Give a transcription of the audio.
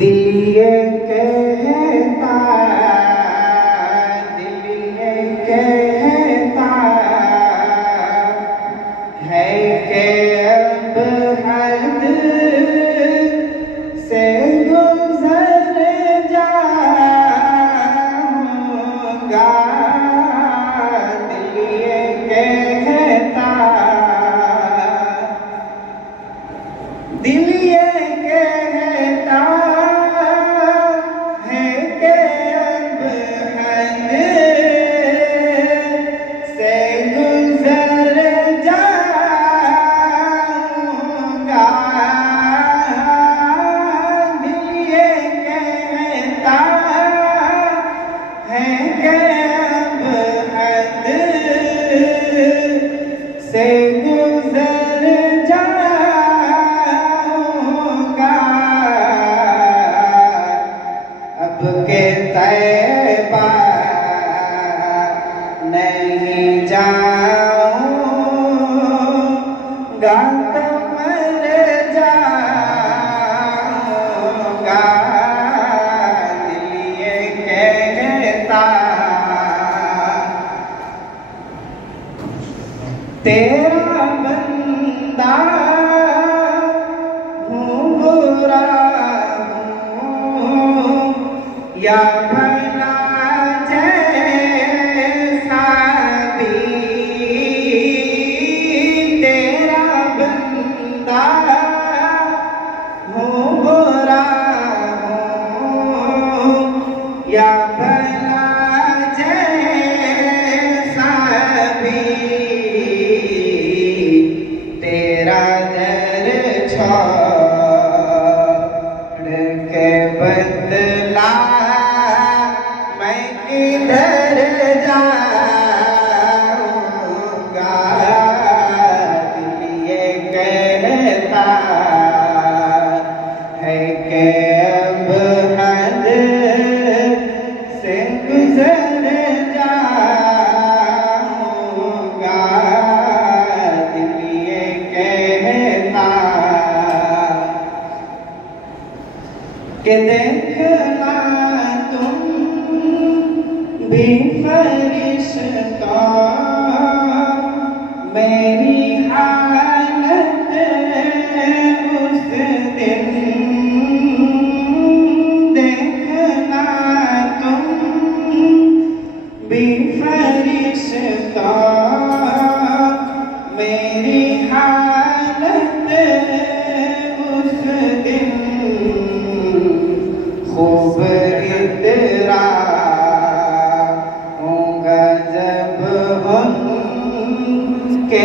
दिल ये कहता, दिल ये कहता है कि अब हद से गुजर जाऊंगा। दिल ये कहता, दिल ये कहता है कि अब हद से गुजर जाऊंगा। दिल ये कहता है कि अब हद से गुजर जाऊंगा। अब के तैबा नहीं जाऊंगा तो मर जाऊंगा। दिल ये कहता, तेरा बंदा हूँ, बुरा हूँ या भला जैसा भी, तेरा बंदा हूँ, बुरा हूँ या भला जैसा भी, तेरा दर छोड़ के बदला मैं किधर जाऊंगा। दिल ये कहता है कि अब हद से गुजर जाऊंगा। दिल ये कहता कि देखना तुम भी फरिश्ता मेरी हालत उस दिन। देखना तुम भी फरिश्ता मेरी हालत उस दिन। खूब इतरा होगा जब उनके